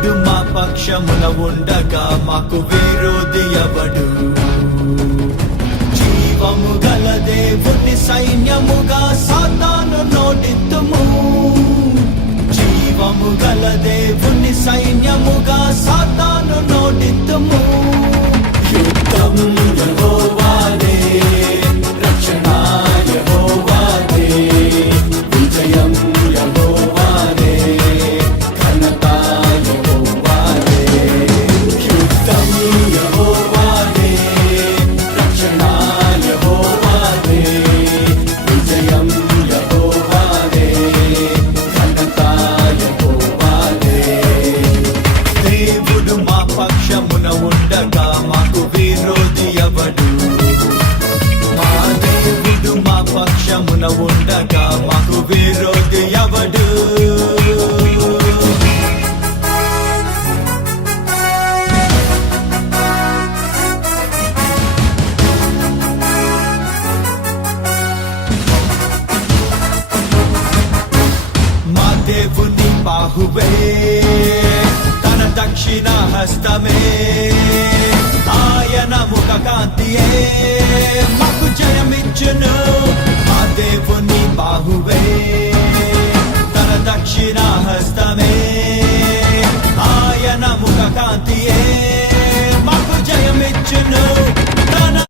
దేవుడు మా పక్షమున ఉండగా మాకు విరోధి ఎవడు? జీవము గల దేవుని సైన్యముగా సాతాను నోటిత్తుము. జీవము గల దేవుని సైన్యముగా సాతాను నోటిత్తుము. యుద్ధం యెహోవాదే, రక్షణ యెహోవాదే, విజయం యెహోవాదే, ఘనత యెహోవాదే. యుద్ధం యెహోవాదే, రక్షణ యెహోవాదే, విజయం యెహోవాదే, ఘనత యెహోవాదే. దేవుడు మా పక్షమున ఉండగా మాకు విరోధి ఎవడు? మా దేవుడు మా పక్షమున ఉండగా మాకు విరోధి ఎవడు?